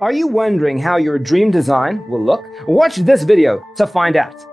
Are you wondering how your dream design will look? Watch this video to find out.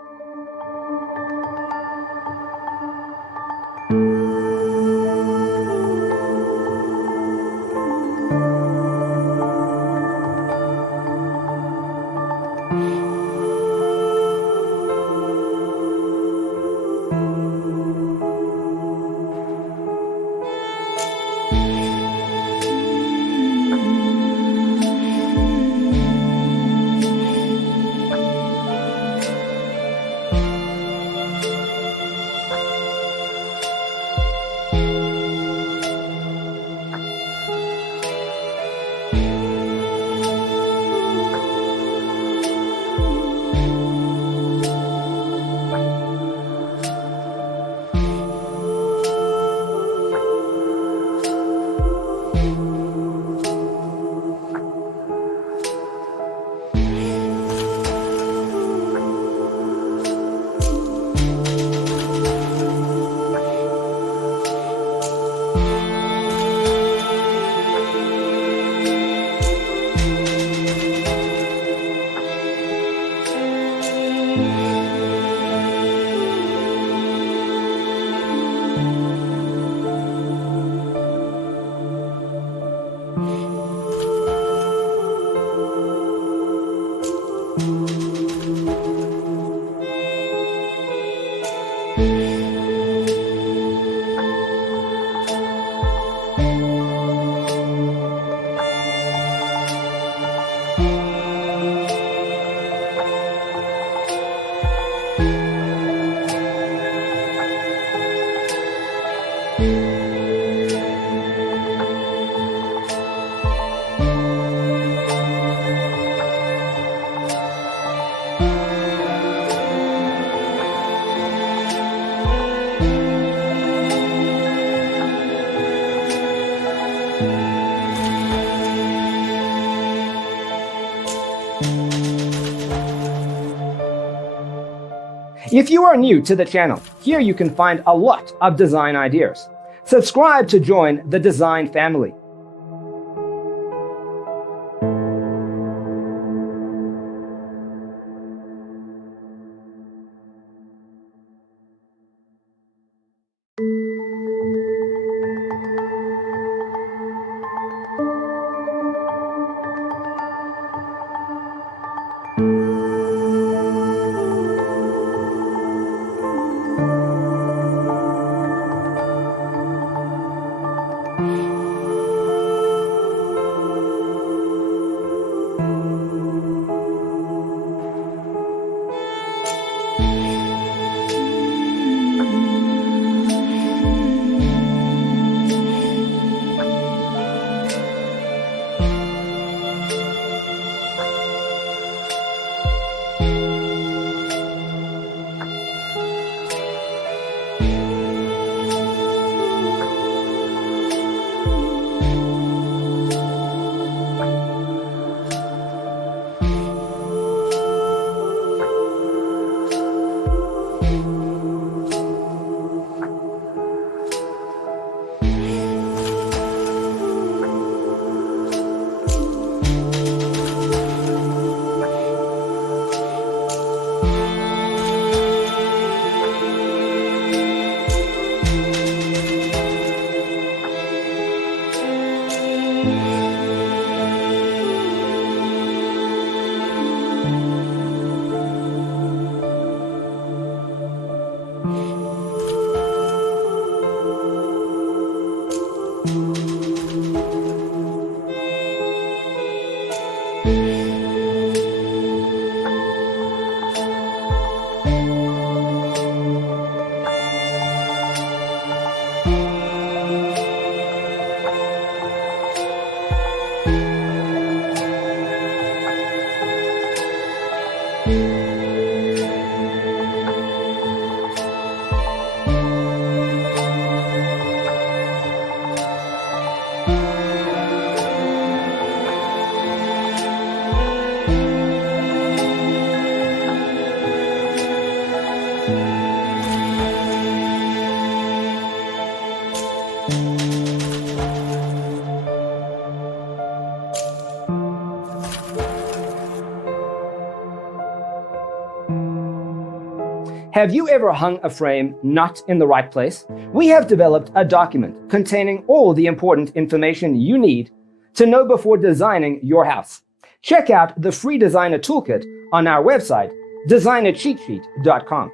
If you are new to the channel, here you can find a lot of design ideas. Subscribe to join the design family. Have you ever hung a frame not in the right place? We have developed a document containing all the important information you need to know before designing your house. Check out the free designer toolkit on our website, designercheatsheet.com.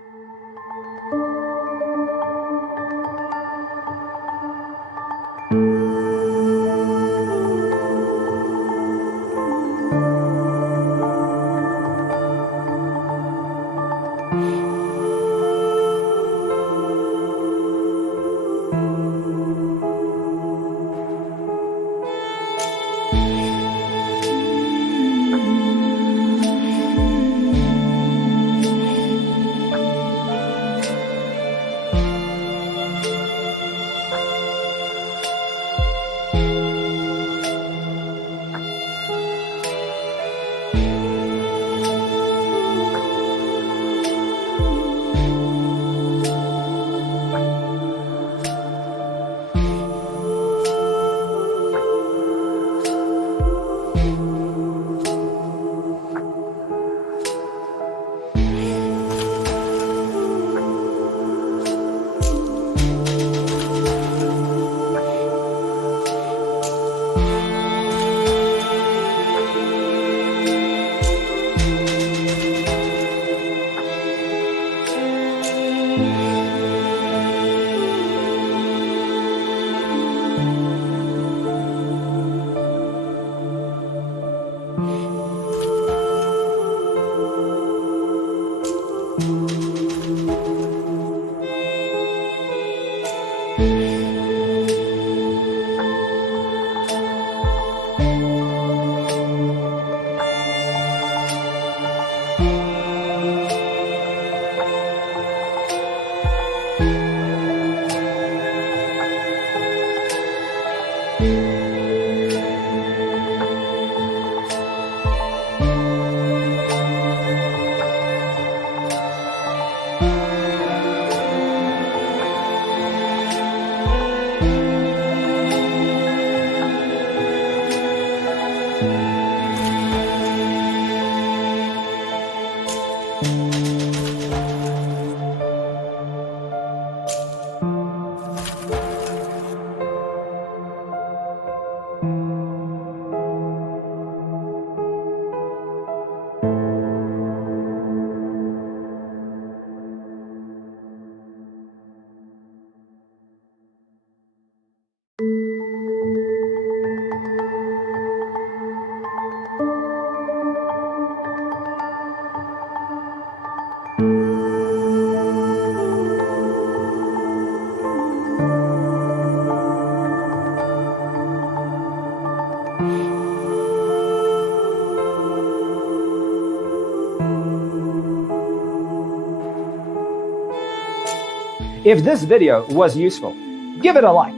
If this video was useful, give it a like.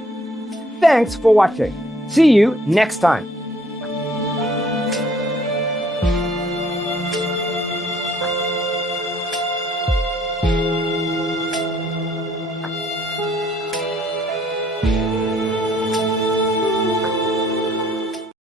Thanks for watching. See you next time.